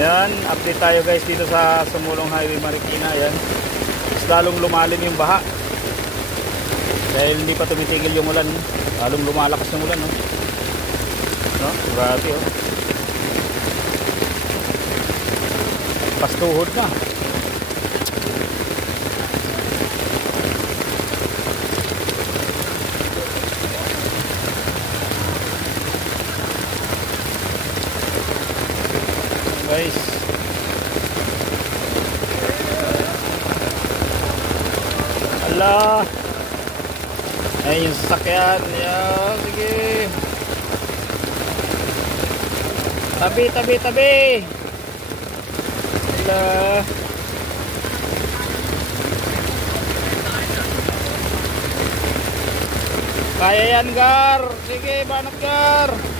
Yan, update tayo guys dito sa Sumulong Highway Marikina. Yan. Mas lalong lumalim yung baha. Dahil hindi pa tumitigil yung ulan. Lalong lumalakas yung ulan. No? No? Grabe oh. Pastuhod na. Guys. Ala. Ayun yung sasakyan. Yan, sige. Tabi, tabi, tabi. Ala. Kaya yan, Gar. Sige, banat, Gar.